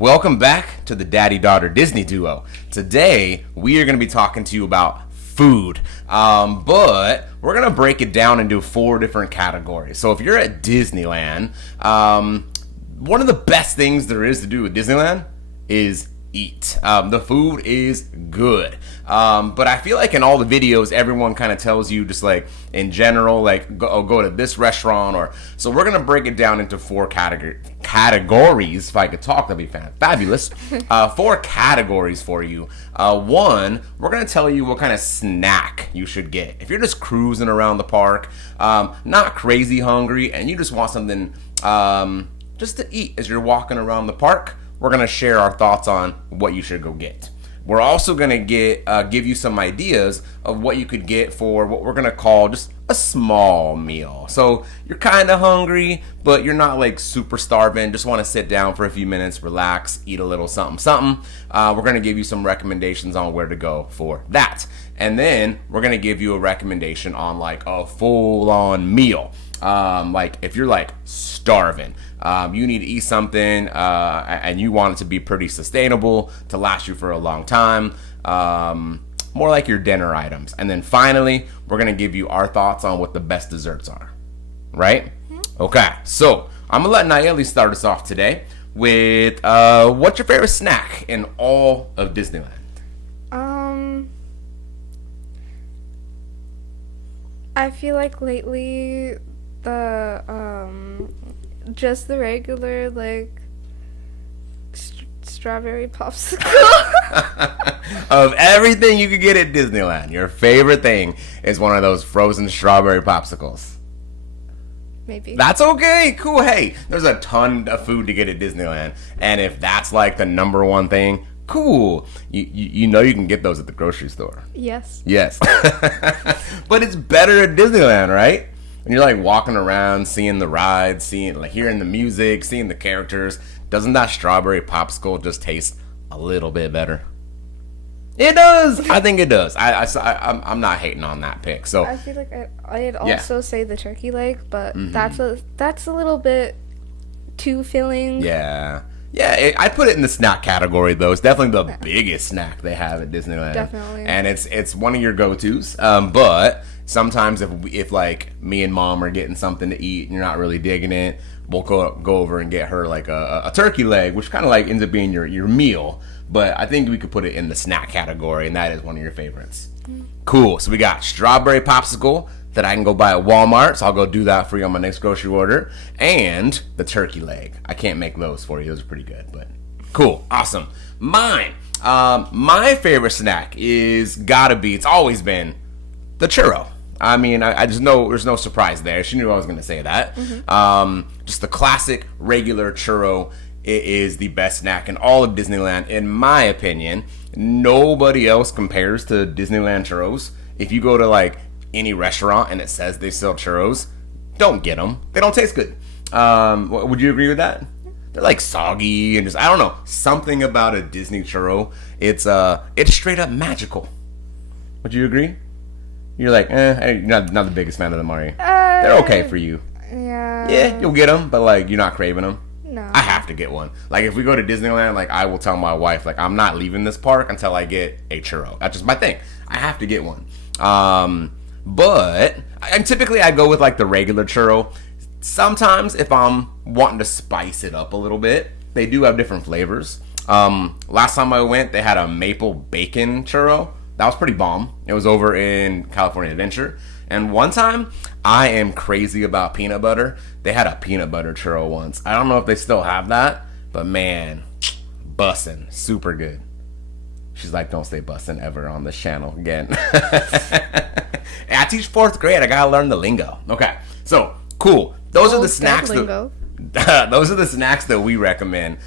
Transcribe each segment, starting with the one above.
welcome back to the Daddy-Daughter Disney Duo. Today, we are going to be talking to you about food, but we're going to break it down into 4 different categories. So if you're at Disneyland, one of the best things there is to do at Disneyland is eat. The food is good. But I feel like in all the videos, everyone kind of tells you just like in general, like go to this restaurant or, so we're going to break it down into 4 categories. If I could talk, that'd be fabulous. 4 categories for you. 1, we're going to tell you what kind of snack you should get. If you're just cruising around the park, not crazy hungry, and you just want something, just to eat as you're walking around the park, we're going to share our thoughts on what you should go get. We're also going to give you some ideas of what you could get for what we're going to call just a small meal. So you're kind of hungry, but you're not like super starving. Just want to sit down for a few minutes, relax, eat a little something. We're going to give you some recommendations on where to go for that. And then we're going to give you a recommendation on like a full-on meal. Like if you're like starving, you need to eat something, and you want it to be pretty sustainable to last you for a long time, more like your dinner items. And then finally, we're going to give you our thoughts on what the best desserts are, right? Mm-hmm. Okay, so I'm going to let Nayeli start us off today with, what's your favorite snack in all of Disneyland? I feel like lately just the regular like strawberry popsicle. Of everything you could get at Disneyland, your favorite thing is one of those frozen strawberry popsicles. Maybe. That's okay. Cool. Hey, there's a ton of food to get at Disneyland, and if that's like the number one thing, cool. You know you can get those at the grocery store. Yes. But it's better at Disneyland, right? When you're like walking around, seeing the rides, hearing the music, seeing the characters, doesn't that strawberry popsicle just taste a little bit better? It does. I think it does. I'm not hating on that pick. So I feel like I'd also say the turkey leg, but that's a little bit too filling. Yeah, I put it in the snack category though. It's definitely the biggest snack they have at Disneyland. Definitely. And it's one of your go-tos. But sometimes if like me and mom are getting something to eat and you're not really digging it, we'll go over and get her like a turkey leg, which kind of like ends up being your meal. But I think we could put it in the snack category, and that is one of your favorites. Cool. So we got strawberry popsicle that I can go buy at Walmart, so I'll go do that for you on my next grocery order, and the turkey leg. I can't make those for you. Those are pretty good, but cool. Awesome. Mine. My favorite snack is gotta be, it's always been the churro. I mean, I just know there's no surprise there. She knew I was going to say that. Just the classic regular churro is the best snack in all of Disneyland, in my opinion. Nobody else compares to Disneyland churros. If you go to like any restaurant and it says they sell churros, don't get them. They don't taste good. Would you agree with that? They're like soggy and just, I don't know, something about a Disney churro. It's straight up magical. Would you agree? You're like, you're not the biggest fan of them, are you? They're okay for you. Yeah, you'll get them, but like you're not craving them. No. I have to get one. Like if we go to Disneyland, like I will tell my wife, like I'm not leaving this park until I get a churro. That's just my thing. I have to get one. But typically I go with like the regular churro. Sometimes if I'm wanting to spice it up a little bit, they do have different flavors. Last time I went, they had a maple bacon churro. That was pretty bomb. It was over in California Adventure. And one time, I am crazy about peanut butter. They had a peanut butter churro once. I don't know if they still have that, but man, bussin', super good. She's like, don't say bussin' ever on this channel again. I teach 4th grade. I gotta learn the lingo. Okay, so cool. Those are the snacks. Those are the snacks that we recommend.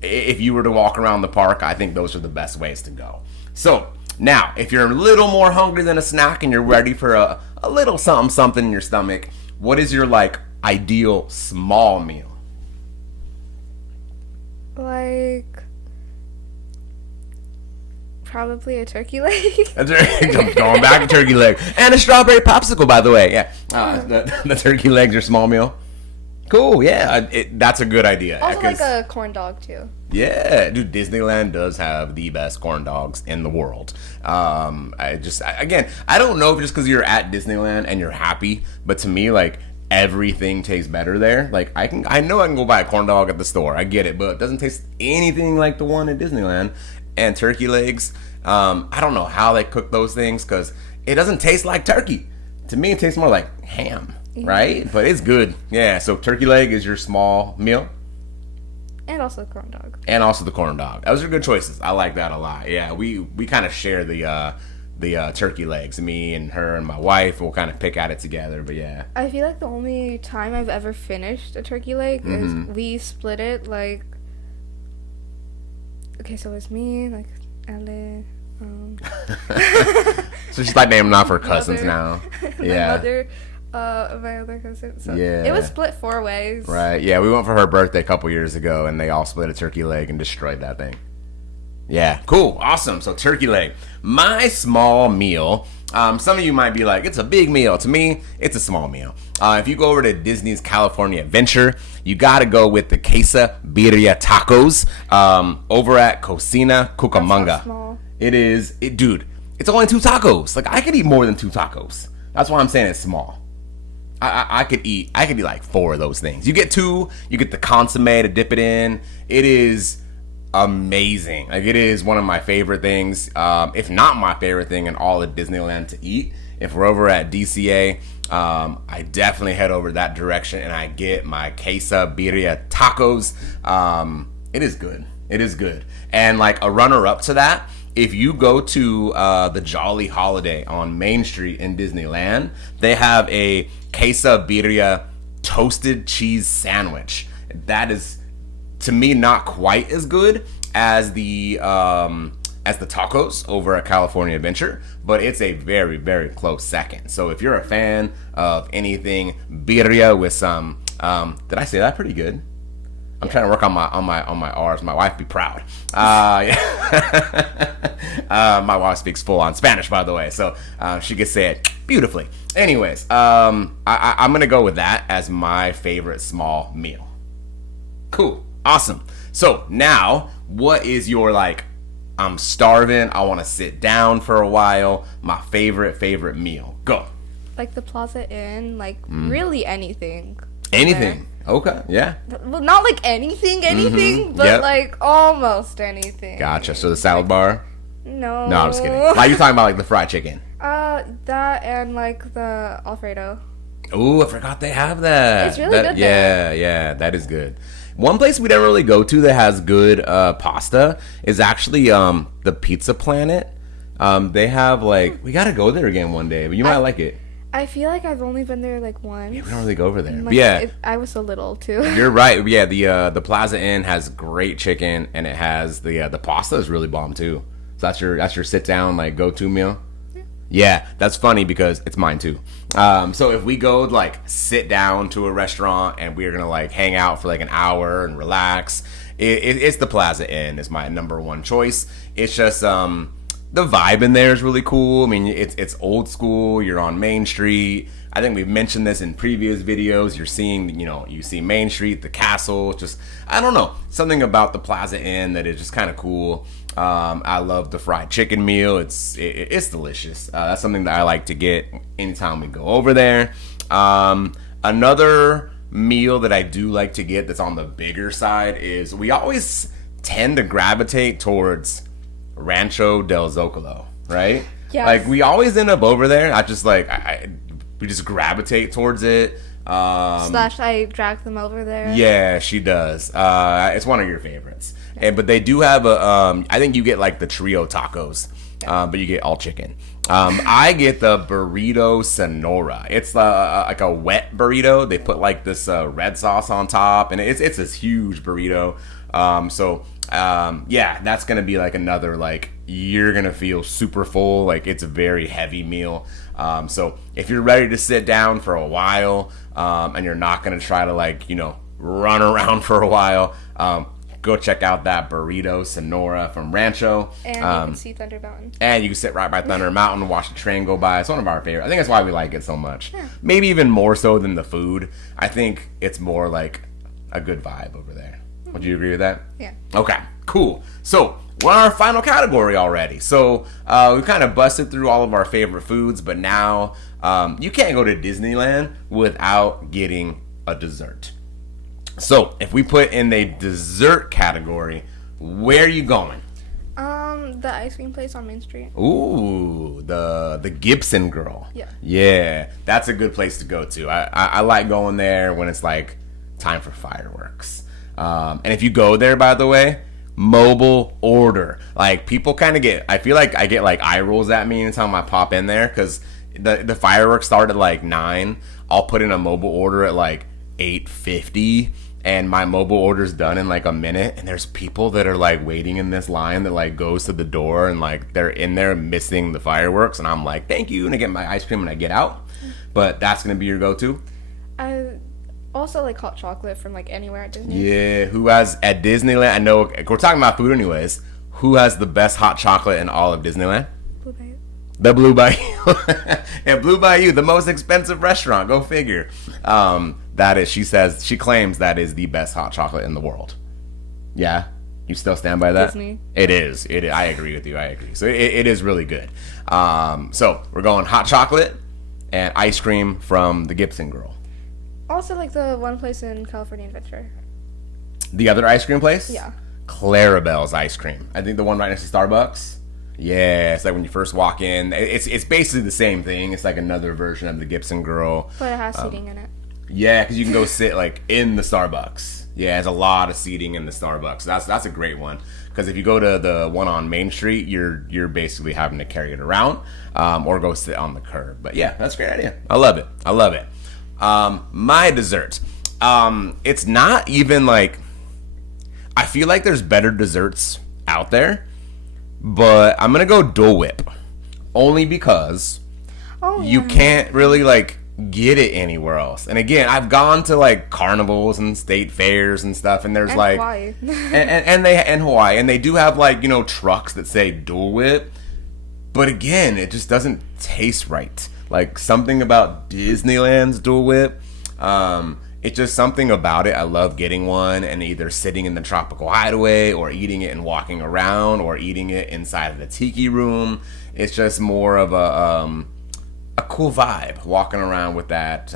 If you were to walk around the park, I think those are the best ways to go. So now, if you're a little more hungry than a snack and you're ready for a little something in your stomach, what is your like ideal small meal? Like probably a turkey leg. Going back to turkey leg and a strawberry popsicle, by the way. Yeah, the turkey legs are small meal. Cool. Yeah, that's a good idea. Also like a corn dog too. Yeah, dude, Disneyland does have the best corn dogs in the world. Again, I don't know if just because you're at Disneyland and you're happy, but to me, like, everything tastes better there. Like, I know I can go buy a corn dog at the store. I get it, but it doesn't taste anything like the one at Disneyland. And turkey legs, I don't know how they cook those things because it doesn't taste like turkey. To me, it tastes more like ham, right? But it's good. Yeah, so turkey leg is your small meal. And also the corn dog. And also the corn dog. Those are good choices. I like that a lot. Yeah, we kind of share the turkey legs. Me and her and my wife will kind of pick at it together. But yeah. I feel like the only time I've ever finished a turkey leg is we split it like. Okay, so it's me, like Ale. So she's like naming off her cousins now. Yeah. My other cousin. So yeah. It was split 4 ways. Right. Yeah, we went for her birthday a couple years ago, and they all split a turkey leg and destroyed that thing. Yeah. Cool. Awesome. So turkey leg. My small meal. Some of you might be like, it's a big meal. To me, it's a small meal. If you go over to Disney's California Adventure, you got to go with the quesadilla tacos over at Cocina Cucamonga. That's small. Dude, it's only 2 tacos. Like, I could eat more than 2 tacos. That's why I'm saying it's small. I could eat like 4 of those things. You get 2, you get the consomme to dip it in. It is amazing. Like, it is one of my favorite things, if not my favorite thing in all of Disneyland to eat. If we're over at DCA, I definitely head over that direction and I get my quesadilla tacos. It is good. It is good. And like a runner-up to that, if you go to the Jolly Holiday on Main Street in Disneyland, they have a quesadilla toasted cheese sandwich. That is, to me, not quite as good as the tacos over at California Adventure, but it's a very, very close second. So if you're a fan of anything birria with some, did I say that pretty good? I'm trying to work on my R's. My wife be proud. Yeah. My wife speaks full on Spanish, by the way, so she can say it beautifully. Anyways, I'm gonna go with that as my favorite small meal. Cool, awesome. So now, what is your like? I'm starving. I want to sit down for a while. My favorite meal. Go. Like the Plaza Inn, like really anything. Anything. Okay, yeah. Well, not like anything, but like almost anything. Gotcha. So the salad bar? No. No, I'm just kidding. Like, you're talking about like the fried chicken. That and like the Alfredo. Ooh, I forgot they have that. It's really good there. Yeah, that is good. One place we don't really go to that has good pasta is actually the Pizza Planet. They have like, we gotta go there again one day, but you might like it. I feel like I've only been there like once. Yeah, we don't really go over there. Like, but yeah, I was so little too. You're right. Yeah, the Plaza Inn has great chicken, and it has the pasta is really bomb too. So that's your sit down like go to meal. Yeah, that's funny because it's mine too. So if we go like sit down to a restaurant and we're gonna like hang out for like an hour and relax, it's the Plaza Inn is my number one choice. It's just the vibe in there is really cool. I mean, it's old school. You're on Main Street. I think we've mentioned this in previous videos. You're seeing, you see Main Street, the castle. Just, I don't know, something about the Plaza Inn that is just kind of cool. I love the fried chicken meal. It's delicious. That's something that I like to get anytime we go over there. Another meal that I do like to get that's on the bigger side is we always tend to gravitate towards Rancho del Zocalo, right? Yeah. Like, we always end up over there. I just like we just gravitate towards it. Slash, I drag them over there. Yeah, she does. It's one of your favorites. But they do have a. I think you get like the trio tacos, but you get all chicken. I get the burrito Sonora. It's like a wet burrito. They put like this red sauce on top, and it's this huge burrito. Yeah, that's gonna be like another like you're gonna feel super full. Like, it's a very heavy meal. So if you're ready to sit down for a while, and you're not gonna try to like run around for a while, go check out that burrito Sonora from Rancho. And you can see Thunder Mountain. And you can sit right by Thunder Mountain, watch the train go by. It's one of our favorites. I think that's why we like it so much. Yeah. Maybe even more so than the food. I think it's more like a good vibe over there. Would you agree with that? Yeah. Okay, cool. So we're on our final category already. So we've kind of busted through all of our favorite foods, but now you can't go to Disneyland without getting a dessert. So if we put in the dessert category, where are you going? The ice cream place on Main Street. Ooh, the Gibson Girl. Yeah. Yeah, that's a good place to go to. I like going there when it's like time for fireworks. And if you go there, by the way, mobile order. Like, people kind of I feel like I get like eye rolls at me anytime I pop in there, because the fireworks start at like 9. I'll put in a mobile order at like 8:50, and my mobile order's done in like a minute, and there's people that are like waiting in this line that like goes to the door, and like they're in there missing the fireworks, and I'm like, thank you, and I get my ice cream and I get out. But that's gonna be your go-to? I also like hot chocolate from like anywhere at Disney. Yeah, who has at Disneyland? I know we're talking about food anyways. Who has the best hot chocolate in all of Disneyland? Blue Bayou. The Blue Bayou. And Blue Bayou, the most expensive restaurant. Go figure. She claims that is the best hot chocolate in the world. Yeah? You still stand by that? Disney. It is. I agree with you. I agree. So it is really good. So we're going hot chocolate and ice cream from the Gibson Girl. Also like the one place in California Adventure. The other ice cream place? Yeah. Clarabelle's ice cream. I think the one right next to Starbucks. Yeah, it's like when you first walk in. It's basically the same thing. It's like another version of the Gibson Girl. But it has seating in it. Yeah, because you can go sit like in the Starbucks. Yeah, there's a lot of seating in the Starbucks. That's a great one. Because if you go to the one on Main Street, you're basically having to carry it around or go sit on the curb. But yeah, that's a great idea. I love it. I love it. My dessert. It's not even like... I feel like there's better desserts out there, but I'm gonna go Dole Whip, only because you can't really like get it anywhere else. And again, I've gone to like carnivals and state fairs and stuff, and there's like Hawaii. and Hawaii, and they do have like, you know, trucks that say Dole Whip, but again, it just doesn't taste right. Like something about Disneyland's Dole Whip. It's just something about it. I love getting one and either sitting in the tropical hideaway or eating it and walking around or eating it inside of the tiki room. It's just more of a cool vibe walking around with that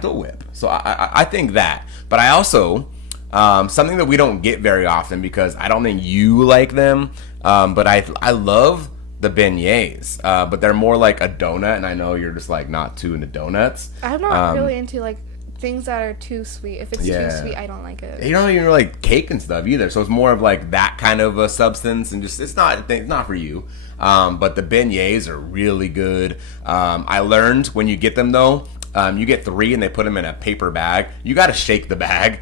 Dole Whip. So I think that. But I also, something that we don't get very often because I don't think you like them, but I love the beignets, but they're more like a donut, and I know you're just like not too into donuts. I'm not really into like things that are too sweet. If it's too sweet, I don't like it. You don't even like cake and stuff either, so it's more of like that kind of a substance, and just it's not for you. But the beignets are really good. I learned when you get them though, you get 3 and they put them in a paper bag. You got to shake the bag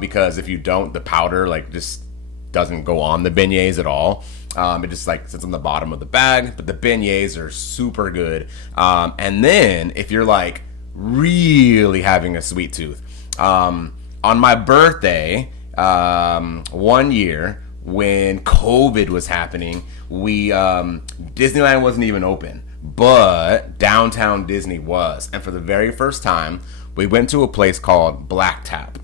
because if you don't, the powder like just doesn't go on the beignets at all. It just like sits on the bottom of the bag, but the beignets are super good. And then if you're like really having a sweet tooth, on my birthday, one year when COVID was happening, Disneyland wasn't even open, but downtown Disney was. And for the very first time, we went to a place called Black Tap.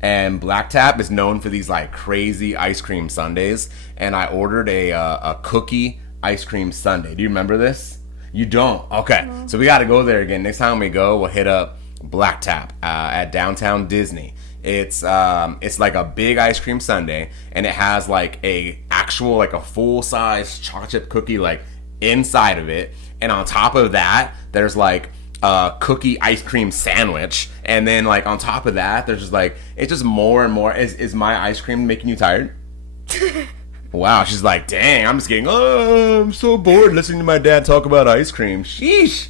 And Black Tap is known for these like crazy ice cream sundaes. And I ordered a cookie ice cream sundae. Do you remember this? You don't? Okay. No. So we got to go there again. Next time we go, we'll hit up Black Tap at downtown Disney. It's like a big ice cream sundae, and it has like a full size chocolate chip cookie like inside of it. And on top of that, there's like cookie ice cream sandwich, and then like on top of that there's just like it's just more and more. Is my ice cream making you tired? Wow, she's like, dang, I'm just getting I'm so bored listening to my dad talk about ice cream. Sheesh.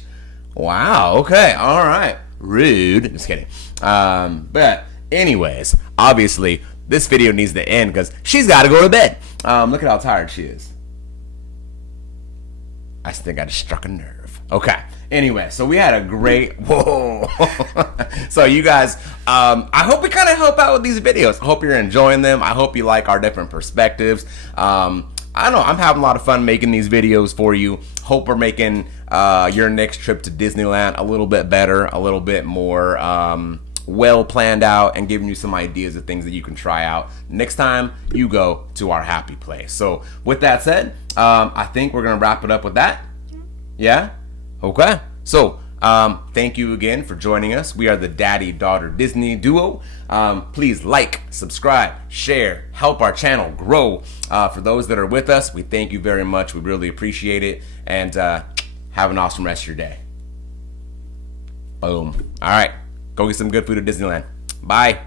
Wow, okay, all right, rude. Just kidding. But anyways, obviously this video needs to end because she's got to go to bed. Look at how tired she is. I think I just struck a nerve. Okay. Anyway, so we had a great, whoa. So you guys, I hope we kind of help out with these videos. I hope you're enjoying them. I hope you like our different perspectives. I don't know, I'm having a lot of fun making these videos for you. Hope we're making your next trip to Disneyland a little bit better, a little bit more well planned out, and giving you some ideas of things that you can try out next time you go to our happy place. So with that said, I think we're gonna wrap it up with that. Yeah? Okay. So thank you again for joining us. We are the Daddy-Daughter Disney duo. Please like, subscribe, share, help our channel grow. For those that are with us, we thank you very much. We really appreciate it. And have an awesome rest of your day. Boom. All right. Go get some good food at Disneyland. Bye.